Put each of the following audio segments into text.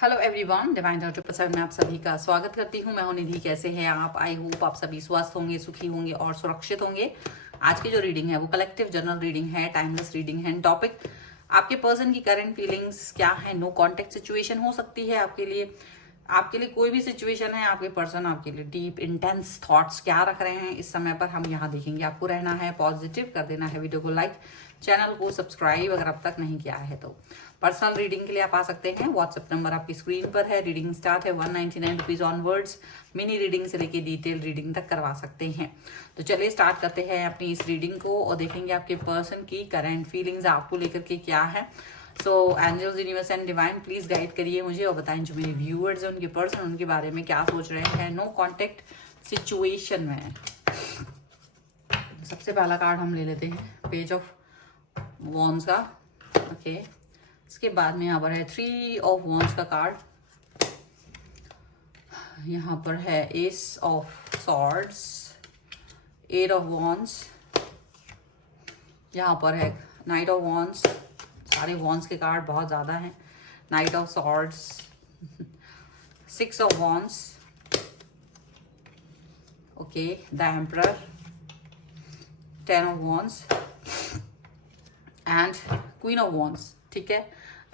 Hello everyone, divine doctor प्रसाद में आप सभी का स्वागत करती हूँ। मैं हूं निधि। कैसे हैं आप? आई होप आप सभी स्वस्थ होंगे, सुखी होंगे और सुरक्षित होंगे। आज की जो रीडिंग है वो कलेक्टिव जनरल रीडिंग है, टाइमलेस रीडिंग है। टॉपिक आपके पर्सन की करंट फीलिंग्स क्या है। नो कॉन्टेक्ट सिचुएशन हो सकती है आपके लिए कोई भी सिचुएशन है। आपके पर्सन आपके लिए डीप इंटेंस थॉट्स क्या रख रहे हैं इस समय पर, हम यहाँ देखेंगे। आपको रहना है पॉजिटिव, कर देना है वीडियो को लाइक, चैनल को सब्सक्राइब अगर अब तक नहीं किया है तो। पर्सनल रीडिंग के लिए आप आ सकते हैं। व्हाट्सएप नंबर आपकी स्क्रीन पर है। रीडिंग स्टार्ट है 199 रुपीज ऑनवर्ड्स। मिनी रीडिंग से लेके डिटेल रीडिंग तक करवा सकते हैं। तो चलिए स्टार्ट करते हैं अपनी इस रीडिंग को और देखेंगे आपके पर्सन की करंट फीलिंग्स आपको लेकर के क्या है। So angels, universe and divine, please guide करिए मुझे और बताएं जो मेरे व्यूअर्स हैं उनके पर्सन उनके बारे में क्या सोच रहे हैं नो कॉन्टेक्ट सिचुएशन में। सबसे पहला कार्ड हम ले लेते हैं, पेज ऑफ वॉन्ड्स का। ओके, इसके बाद में यहाँ पर है 3 ऑफ वॉन्ड्स का कार्ड। यहाँ पर है S of swords, 8 of wands. यहाँ पर है नाइट ऑफ वॉन्ड्स। सारे वॉन्ड्स के कार्ड बहुत ज़्यादा हैं। Night of swords, 6 of wands. Okay, the emperor, 10 of wands and queen of wands. ठीक है,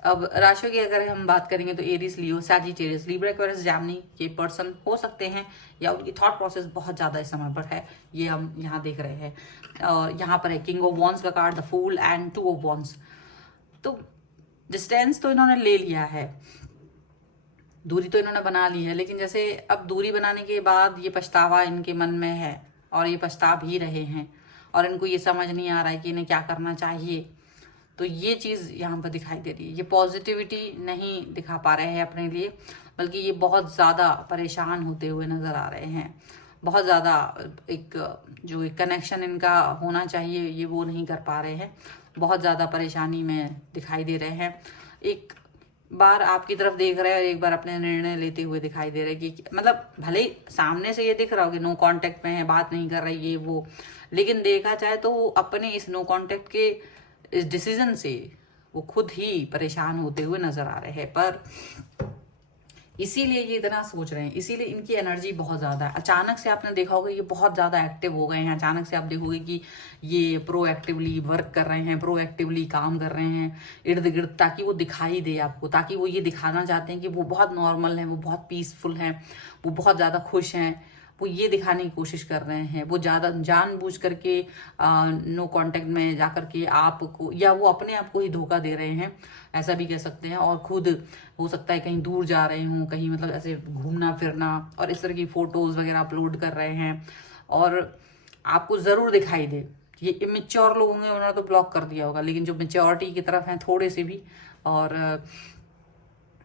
अब राशियों की अगर हम बात करेंगे तो एरीज, लियो, सैजिटेरियस, लिब्रा, एक्वेरियस, जेमिनी ये पर्सन हो सकते हैं या उनकी थॉट प्रोसेस बहुत ज़्यादा इस समय पर है, ये हम यहाँ देख रहे हैं। और यहाँ पर है किंग ऑफ वॉन्ड्स का card, the fool and 2 of wands. तो डिस्टेंस तो इन्होंने ले लिया है, दूरी तो इन्होंने बना ली है, लेकिन जैसे अब दूरी बनाने के बाद ये पछतावा इनके मन में है और ये पछता भी रहे हैं और इनको ये समझ नहीं आ रहा है कि इन्हें क्या करना चाहिए। तो ये चीज़ यहाँ पर दिखाई दे रही है। ये पॉजिटिविटी नहीं दिखा पा रहे हैं अपने लिए, बल्कि ये बहुत ज़्यादा परेशान होते हुए नज़र आ रहे हैं। बहुत ज़्यादा एक जो एक कनेक्शन इनका होना चाहिए ये वो नहीं कर पा रहे हैं। बहुत ज़्यादा परेशानी में दिखाई दे रहे हैं। एक बार आपकी तरफ देख रहे हैं और एक बार अपने निर्णय लेते हुए दिखाई दे रहे हैं कि मतलब भले ही सामने से ये दिख रहा हो कि नो कांटेक्ट में है, बात नहीं कर रही ये वो, लेकिन देखा जाए तो वो अपने इस नो कांटेक्ट के इस डिसीजन से वो खुद ही परेशान होते हुए नजर आ रहे हैं। पर इसीलिए ये इतना सोच रहे हैं, इसीलिए इनकी एनर्जी बहुत ज़्यादा है। अचानक से आपने देखा होगा ये बहुत ज़्यादा एक्टिव हो गए हैं। अचानक से आप देखोगे कि ये प्रोएक्टिवली वर्क कर रहे हैं, प्रोएक्टिवली काम कर रहे हैं इर्द गिर्द, ताकि वो दिखाई दे आपको, ताकि वो ये दिखाना चाहते हैं कि वो बहुत नॉर्मल हैं, वो बहुत पीसफुल हैं, वो बहुत ज़्यादा खुश हैं। वो ये दिखाने की कोशिश कर रहे हैं। वो ज़्यादा जानबूझ करके नो कांटेक्ट में जा करके आपको, या वो अपने आप को ही धोखा दे रहे हैं, ऐसा भी कह सकते हैं। और खुद हो सकता है कहीं दूर जा रहे हों, कहीं मतलब ऐसे घूमना फिरना और इस तरह की फोटोज़ वगैरह अपलोड कर रहे हैं और आपको ज़रूर दिखाई दे। ये इमेच्योर लोग होंगे, उन्होंने तो ब्लॉक कर दिया होगा, लेकिन जो मेच्योरिटी की तरफ हैं थोड़े से भी, और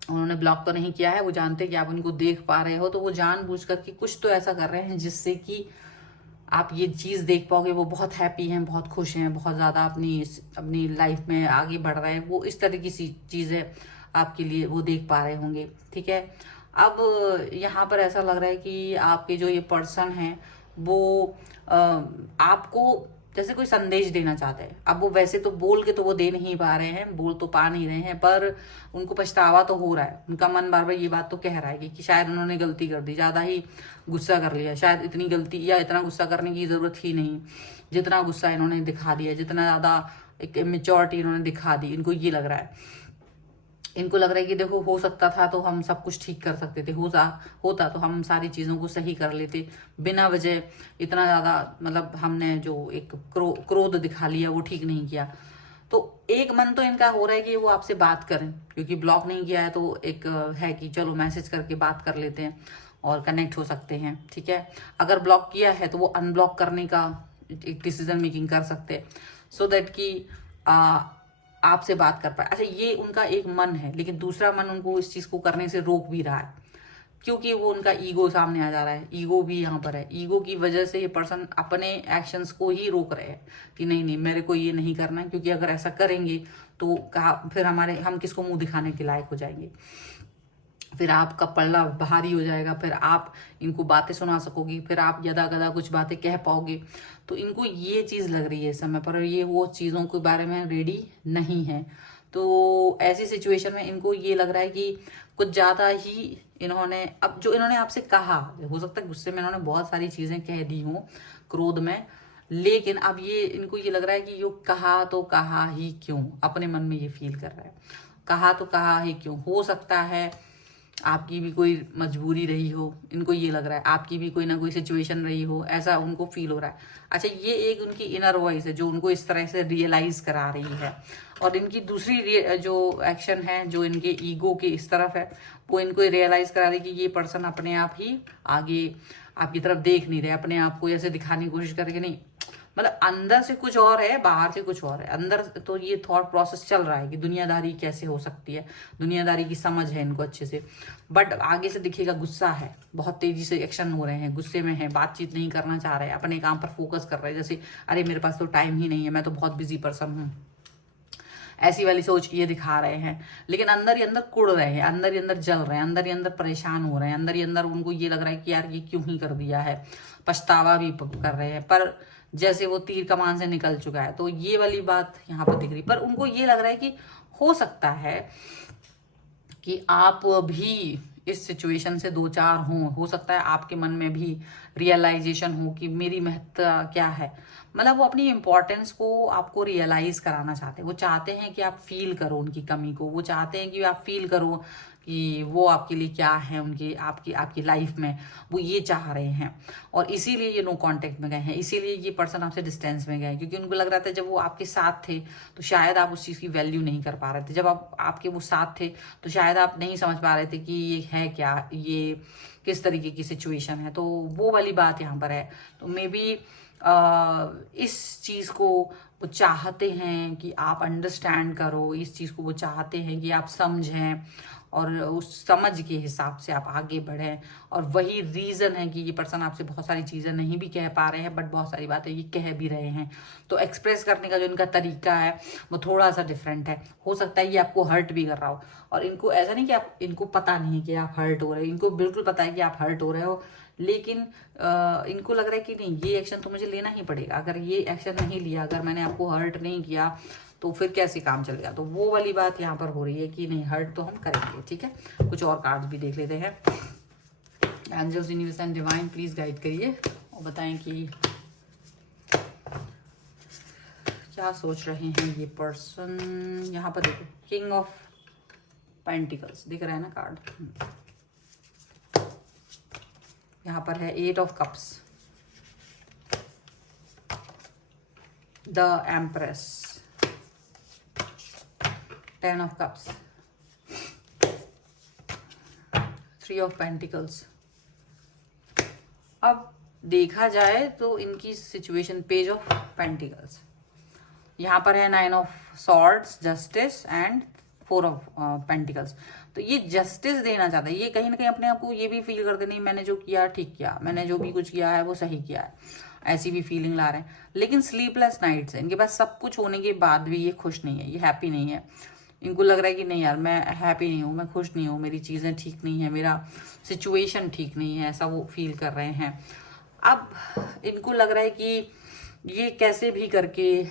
उन्होंने ब्लॉक तो नहीं किया है। वो जानते हैं कि आप उनको देख पा रहे हो, तो वो जानबूझ करके कुछ तो ऐसा कर रहे हैं जिससे कि आप ये चीज़ देख पाओगे वो बहुत हैप्पी हैं, बहुत खुश हैं, बहुत ज़्यादा अपनी लाइफ में आगे बढ़ रहे हैं। वो इस तरह की सी चीज़ें आपके लिए वो देख पा रहे होंगे। ठीक है, अब यहाँ पर ऐसा लग रहा है कि आपके जो ये पर्सन हैं वो आपको जैसे कोई संदेश देना चाहते हैं। अब वो वैसे तो बोल के तो वो दे नहीं पा रहे हैं, बोल तो पा नहीं रहे हैं, पर उनको पछतावा तो हो रहा है। उनका मन बार बार ये बात तो कह रहा है कि शायद उन्होंने गलती कर दी, ज़्यादा ही गुस्सा कर लिया, शायद इतनी गलती या इतना गुस्सा करने की ज़रूरत ही नहीं, जितना गुस्सा इन्होंने दिखा दिया, जितना ज़्यादा एक मेच्योरिटी इन्होंने दिखा दी। इनको ये लग रहा है, इनको लग रहा है कि देखो हो सकता था तो हम सब कुछ ठीक कर सकते थे, होता तो हम सारी चीज़ों को सही कर लेते, बिना वजह इतना ज़्यादा मतलब हमने जो एक क्रोध दिखा लिया वो ठीक नहीं किया। तो एक मन तो इनका हो रहा है कि वो आपसे बात करें, क्योंकि ब्लॉक नहीं किया है तो एक है कि चलो मैसेज करके बात कर लेते हैं और कनेक्ट हो सकते हैं। ठीक है, अगर ब्लॉक किया है तो वो अनब्लॉक करने का एक डिसीजन मेकिंग कर सकते हैं, सो दैट कि आपसे बात कर पाए। अच्छा, ये उनका एक मन है, लेकिन दूसरा मन उनको इस चीज़ को करने से रोक भी रहा है, क्योंकि वो उनका ईगो सामने आ जा रहा है। ईगो भी यहाँ पर है। ईगो की वजह से ये पर्सन अपने एक्शंस को ही रोक रहे हैं कि नहीं नहीं मेरे को ये नहीं करना है, क्योंकि अगर ऐसा करेंगे तो फिर हम किसको मुंह दिखाने के लायक हो जाएंगे, फिर आपका पल्ला भारी हो जाएगा, फिर आप इनको बातें सुना सकोगी, फिर आप यदा गदा कुछ बातें कह पाओगे। तो इनको ये चीज़ लग रही है इस समय पर, ये वो चीज़ों के बारे में रेडी नहीं है। तो ऐसी सिचुएशन में इनको ये लग रहा है कि कुछ ज़्यादा ही इन्होंने, अब जो इन्होंने आपसे कहा, हो सकता है गुस्से में इन्होंने बहुत सारी चीज़ें कह दी हों, क्रोध में, लेकिन अब ये इनको ये लग रहा है कि यो कहा तो कहा ही क्यों, अपने मन में ये फील कर रहा है, कहा तो कहा ही क्यों। हो सकता है आपकी भी कोई मजबूरी रही हो, इनको ये लग रहा है, आपकी भी कोई ना कोई सिचुएशन रही हो, ऐसा उनको फील हो रहा है। अच्छा, ये एक उनकी इनर वॉइस है जो उनको इस तरह से रियलाइज करा रही है। और इनकी दूसरी जो एक्शन है, जो इनके ईगो के इस तरफ है, वो इनको रियलाइज करा रही है कि ये पर्सन अपने आप ही आगे आपकी तरफ देख नहीं रहे, अपने आप को ऐसे दिखाने की कोशिश करके नहीं, मतलब अंदर से कुछ और है, बाहर से कुछ और है। अंदर तो ये थॉट प्रोसेस चल रहा है कि दुनियादारी कैसे हो सकती है, दुनियादारी की समझ है इनको अच्छे से, बट आगे से दिखेगा गुस्सा है, बहुत तेजी से एक्शन हो रहे हैं, गुस्से में है, बातचीत नहीं करना चाह रहे हैं, अपने काम पर फोकस कर रहे हैं, जैसे अरे मेरे पास तो टाइम ही नहीं है, मैं तो बहुत बिजी पर्सन हूँ, ऐसी वाली सोच ये दिखा रहे हैं। लेकिन अंदर ही अंदर कुड़ रहे हैं, अंदर ही अंदर जल रहे हैं, अंदर ही अंदर परेशान हो रहे हैं, अंदर ही अंदर उनको ये लग रहा है कि यार ये क्यों ही कर दिया है, पछतावा भी कर रहे हैं, पर जैसे वो तीर कमान से निकल चुका है। तो ये वाली बात यहाँ पर दिख रही, पर उनको ये लग रहा है कि हो सकता है कि आप भी इस सिचुएशन से दो चार हो सकता है आपके मन में भी रियलाइजेशन हो कि मेरी महत्व क्या है, मतलब वो अपनी इम्पोर्टेंस को आपको रियलाइज कराना चाहते हैं। वो चाहते हैं कि आप फील करो उनकी कमी को, वो चाहते हैं कि आप फील करो कि वो आपके लिए क्या है, उनकी आपकी आपकी लाइफ में वो ये चाह रहे हैं। और इसीलिए ये नो कांटेक्ट में गए हैं, इसीलिए ये पर्सन आपसे डिस्टेंस में गए हैं, क्योंकि उनको लग रहा था जब वो आपके साथ थे तो शायद आप उस चीज़ की वैल्यू नहीं कर पा रहे थे, जब आप आपके वो साथ थे तो शायद आप नहीं समझ पा रहे थे कि ये है क्या, ये किस तरीके की सिचुएशन है। तो वो वाली बात यहाँ पर है। तो मे बी इस चीज़ को वो चाहते हैं कि आप अंडरस्टैंड करो, इस चीज़ को वो चाहते हैं कि आप समझें और उस समझ के हिसाब से आप आगे बढ़ें। और वही रीज़न है कि ये पर्सन आपसे बहुत सारी चीज़ें नहीं भी कह पा रहे हैं, बट बहुत सारी बातें ये कह भी रहे हैं। तो एक्सप्रेस करने का जो इनका तरीका है वो थोड़ा सा डिफरेंट है। हो सकता है ये आपको हर्ट भी कर रहा हो, और इनको ऐसा नहीं कि आप, इनको पता नहीं है कि आप हर्ट हो रहे हो, इनको बिल्कुल पता है कि आप हर्ट हो रहे हो, लेकिन इनको लग रहा है कि नहीं, ये एक्शन तो मुझे लेना ही पड़ेगा, अगर ये एक्शन नहीं लिया, अगर मैंने आपको हर्ट नहीं किया तो फिर कैसे काम चलेगा। तो वो वाली बात यहाँ पर हो रही है कि नहीं, हर्ट तो हम करेंगे। ठीक है, कुछ और कार्ड्स भी देख लेते हैं। Angels, universe and divine please guide करिए और बताएं कि क्या सोच रहे हैं ये पर्सन। यहाँ पर देखो, किंग ऑफ पेंटिकल्स दिख रहा है ना कार्ड, यहाँ पर है 8 of cups, the empress, 10 of cups, 3 of pentacles. अब देखा जाए तो इनकी सिचुएशन, पेज ऑफ पेंटिकल्स, यहाँ पर है 9 of swords, justice and 4 of pentacles. तो ये जस्टिस देना चाहता है, ये कहीं ना कहीं अपने आप को ये भी फील करते नहीं, मैंने जो किया ठीक किया, मैंने जो भी कुछ किया है वो सही किया है, ऐसी भी फीलिंग ला रहे हैं। लेकिन स्लीपलेस नाइट्स है इनके पास, सब कुछ होने के बाद भी ये खुश नहीं है, ये हैप्पी नहीं है। इनको लग रहा है कि नहीं यार, मैं हैप्पी नहीं हूँ, मैं खुश नहीं हूँ, मेरी चीज़ें ठीक नहीं है, मेरा सिचुएशन ठीक नहीं है, ऐसा वो फील कर रहे हैं। अब इनको लग रहा है कि ये कैसे भी करके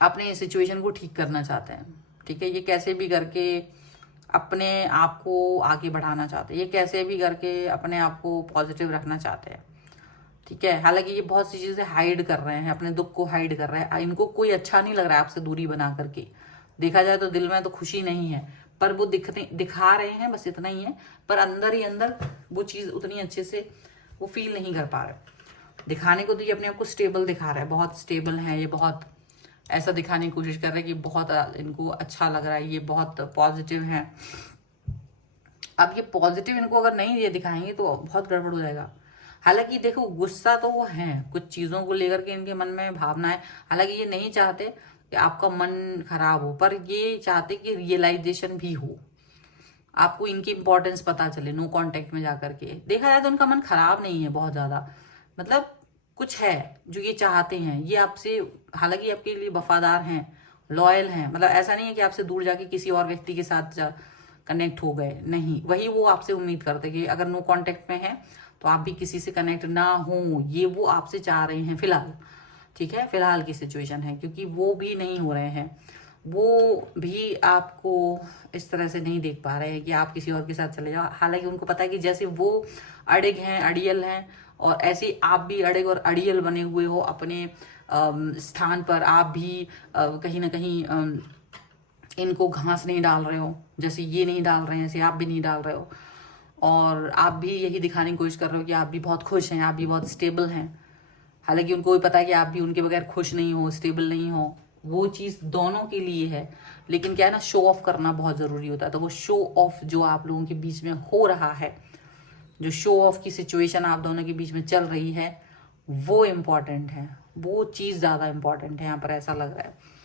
अपने सिचुएशन को ठीक करना चाहते हैं। ठीक है, ये कैसे भी करके अपने आप को आगे बढ़ाना चाहते हैं, ये कैसे भी करके अपने आप को पॉजिटिव रखना चाहते हैं। ठीक है, हालांकि ये बहुत सी चीज़ें हाइड कर रहे हैं, अपने दुख को हाइड कर रहे हैं। इनको कोई अच्छा नहीं लग रहा है आपसे दूरी बना करके, देखा जाए तो दिल में तो खुशी नहीं है, पर वो दिखा रहे हैं, बस इतना ही है। पर अंदर ही अंदर वो चीज़ उतनी अच्छे से वो फील नहीं कर पा रहे। दिखाने को तो ये अपने आप को स्टेबल दिखा रहा है, बहुत स्टेबल है ये, बहुत ऐसा दिखाने की कोशिश कर रहे हैं कि बहुत इनको अच्छा लग रहा है, ये बहुत पॉजिटिव है। अब ये पॉजिटिव इनको अगर नहीं ये दिखाएंगे तो बहुत गड़बड़ हो जाएगा। हालांकि देखो, गुस्सा तो वो है, कुछ चीज़ों को लेकर के इनके मन में भावना है। हालांकि ये नहीं चाहते कि आपका मन खराब हो, पर ये चाहते कि रियलाइजेशन भी हो, आपको इनकी इंपॉर्टेंस पता चले। नो कांटेक्ट में जाकर के देखा जाए तो उनका मन खराब नहीं है बहुत ज़्यादा, मतलब कुछ है जो ये चाहते हैं। ये आपसे, हालांकि आपके लिए वफादार हैं, लॉयल हैं, मतलब ऐसा नहीं है कि आपसे दूर जाके किसी और व्यक्ति के साथ कनेक्ट हो गए, नहीं, वही वो आपसे उम्मीद करते कि अगर नो कांटेक्ट में है तो आप भी किसी से कनेक्ट ना हो, ये वो आपसे चाह रहे हैं फिलहाल। ठीक है, फिलहाल की सिचुएशन है, क्योंकि वो भी नहीं हो रहे हैं। वो भी आपको इस तरह से नहीं देख पा रहे हैं कि आप किसी और के साथ चले जाओ। हालांकि उनको पता है कि जैसे वो अड़िग हैं, अड़ियल हैं, और ऐसे ही आप भी अड़िग और अड़ियल बने हुए हो अपने स्थान पर। आप भी कहीं ना कहीं इनको घास नहीं डाल रहे हो, जैसे ये नहीं डाल रहे हैं ऐसे आप भी नहीं डाल रहे हो। और आप भी यही दिखाने की कोशिश कर रहे हो कि आप भी बहुत खुश हैं, आप भी बहुत स्टेबल हैं। हालांकि उनको भी पता है कि आप भी उनके बगैर खुश नहीं हो, स्टेबल नहीं हो। वो चीज़ दोनों के लिए है, लेकिन क्या है ना, शो ऑफ करना बहुत ज़रूरी होता है। तो वो शो ऑफ जो आप लोगों के बीच में हो रहा है, जो शो ऑफ की सिचुएशन आप दोनों के बीच में चल रही है, वो इम्पॉर्टेंट है, वो चीज़ ज़्यादा इम्पॉर्टेंट है यहाँ पर, ऐसा लग रहा है।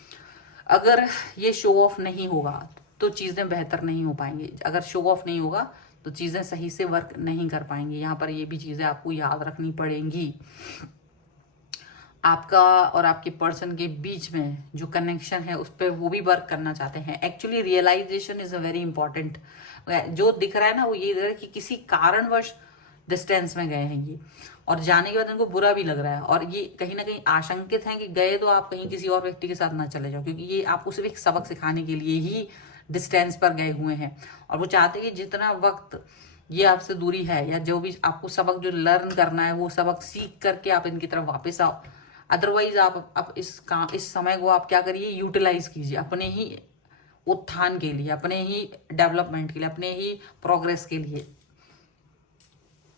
अगर ये शो ऑफ नहीं होगा तो चीज़ें बेहतर नहीं हो पाएंगी। अगर शो ऑफ नहीं होगा तो चीज़ें सही से वर्क नहीं कर पाएंगी। यहाँ पर ये भी चीज़ें आपको याद रखनी पड़ेंगी। आपका और आपके पर्सन के बीच में जो कनेक्शन है उस पर वो भी वर्क करना चाहते हैं। Actually realisation is a very important. जो दिख रहा है ना वो ये दिख रहा है कि किसी कारणवश डिस्टेंस में गए हैं ये, और जाने के बाद उनको बुरा भी लग रहा है, और ये कहीं ना कहीं आशंकित हैं कि गए तो आप कहीं किसी और व्यक्ति के साथ ना चले जाओ, क्योंकि ये आपको सिर्फ एक सबक सिखाने के लिए ही डिस्टेंस पर गए हुए हैं। और वो चाहते हैं कि जितना वक्त ये आपसे दूरी है, या जो भी आपको सबक जो लर्न करना है, वो सबक सीख करके आप इनकी तरफ वापस आओ। अदरवाइज आप इस समय को आप क्या करिए, यूटिलाइज कीजिए अपने ही उत्थान के लिए, अपने ही डेवलपमेंट के लिए, अपने ही प्रोग्रेस के लिए।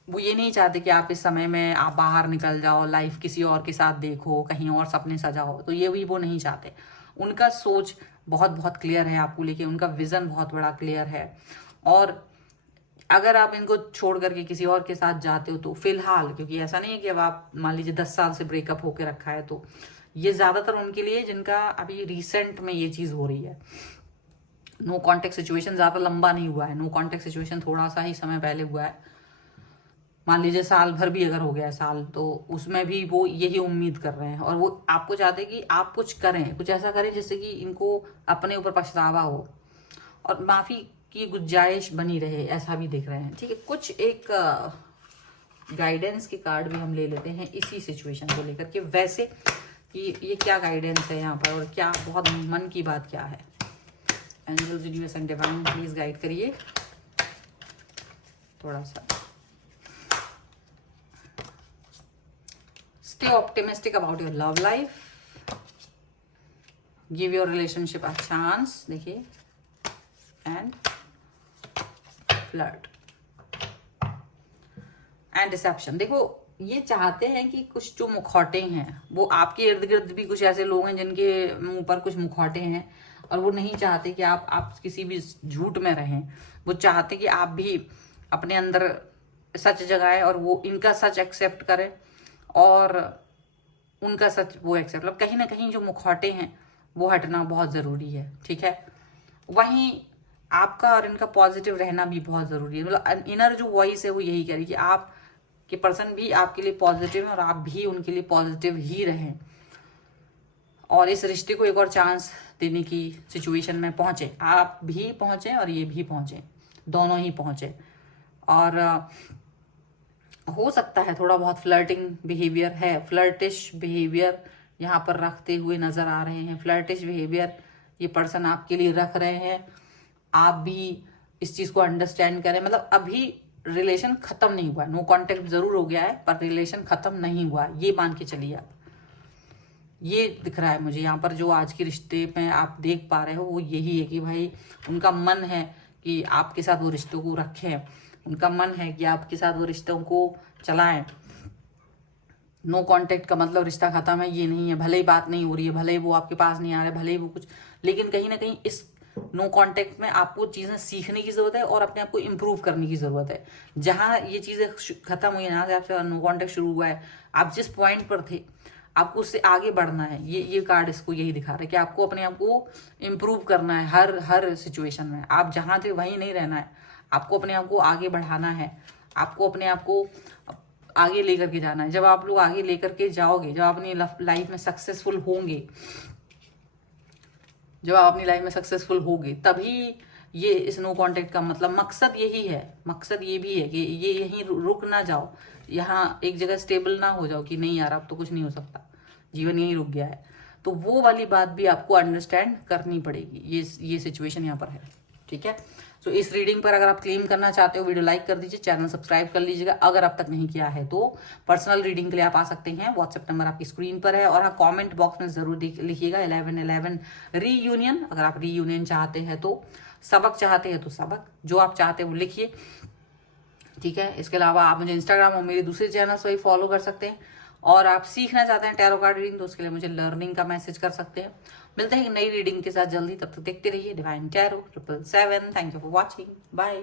वो ये नहीं चाहते कि आप इस समय में आप बाहर निकल जाओ, लाइफ किसी और के साथ देखो, कहीं और सपने सजाओ, तो ये भी वो नहीं चाहते। उनका सोच बहुत बहुत क्लियर है आपको लेके, उनका विजन बहुत बड़ा क्लियर है। और अगर आप इनको छोड़ करके किसी और के साथ जाते हो तो फिलहाल, क्योंकि ऐसा नहीं है कि अब आप मान लीजिए 10 साल से ब्रेकअप होके रखा है, तो ये ज्यादातर उनके लिए जिनका अभी रिसेंट में ये चीज हो रही है। नो कॉन्टेक्ट सिचुएशन ज्यादा लंबा नहीं हुआ है, नो कॉन्टेक्ट सिचुएशन थोड़ा सा ही समय पहले हुआ है। मान लीजिए साल भर भी अगर हो गया है, साल, तो उसमें भी वो यही उम्मीद कर रहे हैं, और वो आपको चाहते हैं कि आप कुछ करें, कुछ ऐसा करें जिससे कि इनको अपने ऊपर पछतावा हो और माफी की गुंजाइश बनी रहे, ऐसा भी दिख रहे हैं। ठीक है, कुछ एक गाइडेंस के कार्ड भी हम ले लेते हैं इसी सिचुएशन को लेकर के, वैसे कि ये क्या गाइडेंस है यहाँ पर, और क्या बहुत मन की बात क्या है। Angels, universe and divine please guide करिए थोड़ा सा। Stay optimistic about your love life. Give your relationship a chance. देखिए, and flirt and deception। देखो, ये चाहते हैं कि कुछ जो मुखौटे हैं, वो आपके इर्द गिर्द भी कुछ ऐसे लोग हैं जिनके मुंह पर कुछ मुखौटे हैं, और वो नहीं चाहते कि आप किसी भी झूठ में रहें। वो चाहते कि आप भी अपने अंदर सच जगाएं और वो इनका सच एक्सेप्ट करें, और उनका सच वो एक्सेप्ट, मतलब कहीं ना कहीं जो मुखौटे हैं वो हटना बहुत ज़रूरी है। ठीक है, वहीं आपका और इनका पॉजिटिव रहना भी बहुत ज़रूरी है। मतलब इनर जो वॉइस है वो यही कह रही है कि आप के पर्सन भी आपके लिए पॉजिटिव है और आप भी उनके लिए पॉजिटिव ही रहें, और इस रिश्ते को एक और चांस देने की सिचुएशन में पहुंचे। आप भी पहुंचे और ये भी पहुंचे, दोनों ही पहुंचे। और हो सकता है थोड़ा बहुत फ्लर्टिंग बिहेवियर है, फ्लर्टिश बिहेवियर यहाँ पर रखते हुए नजर आ रहे हैं। फ्लर्टिश बिहेवियर ये पर्सन आपके लिए रख रहे हैं, आप भी इस चीज को अंडरस्टैंड करें। मतलब अभी रिलेशन खत्म नहीं हुआ है, नो कॉन्टेक्ट जरूर हो गया है पर रिलेशन खत्म नहीं हुआ, ये मान के चलिए आप। ये दिख रहा है मुझे यहाँ पर, जो आज के रिश्ते में आप देख पा रहे हो वो यही है कि भाई उनका मन है कि आपके साथ वो रिश्तों को रखें, उनका मन है कि आपके साथ वो रिश्तों को चलाएं। नो कांटेक्ट का मतलब रिश्ता खत्म है ये नहीं है। भले ही बात नहीं हो रही है, भले ही वो आपके पास नहीं आ रहे, भले ही वो कुछ, लेकिन कहीं ना कहीं इस नो कांटेक्ट में आपको चीजें सीखने की जरूरत है और अपने आप को इम्प्रूव करने की जरूरत है। जहां ये चीजें खत्म हुई है, जहां से आपसे नो कांटेक्ट शुरू हुआ है, आप जिस पॉइंट पर थे आपको उससे आगे बढ़ना है। ये कार्ड इसको यही दिखा रहा है कि आपको अपने आप को इम्प्रूव करना है हर सिचुएशन में। आप जहां थे वहीं नहीं रहना है, आपको अपने आप को आगे बढ़ाना है, आपको अपने आप को आगे लेकर के जाना है। जब आप लोग आगे लेकर के जाओगे, जब आप अपनी लाइफ में सक्सेसफुल होंगे, जब आप अपनी लाइफ में सक्सेसफुल होगे, तभी ये इस नो कांटेक्ट का मतलब मकसद यही है। मकसद ये भी है कि ये यहीं रुक ना जाओ, यहाँ एक जगह स्टेबल ना हो जाओ कि नहीं यार अब तो कुछ नहीं हो सकता, जीवन यहीं रुक गया है। तो वो वाली बात भी आपको अंडरस्टैंड करनी पड़ेगी। ये सिचुएशन यहाँ पर है, ठीक है। सो इस रीडिंग पर अगर आप क्लेम करना चाहते हो, वीडियो लाइक कर दीजिए, चैनल सब्सक्राइब कर लीजिएगा अगर अब तक नहीं किया है तो। पर्सनल रीडिंग के लिए आप आ सकते हैं, व्हाट्सएप नंबर आपकी स्क्रीन पर है। और हाँ, कमेंट बॉक्स में जरूर लिखिएगा 11/11 रीयूनियन, अगर आप रीयूनियन चाहते हैं तो। सबक चाहते हैं तो सबक, जो आप चाहते हैं वो लिखिए, ठीक है। इसके अलावा आप मुझे इंस्टाग्राम और मेरे दूसरे चैनल्स पर फॉलो कर सकते हैं। और आप सीखना चाहते हैं टैरो कार्ड रीडिंग तो उसके लिए मुझे लर्निंग का मैसेज कर सकते हैं। मिलते हैं एक नई रीडिंग के साथ जल्दी, तब तक देखते रहिए divine tarot 777। Thank you for watching, bye.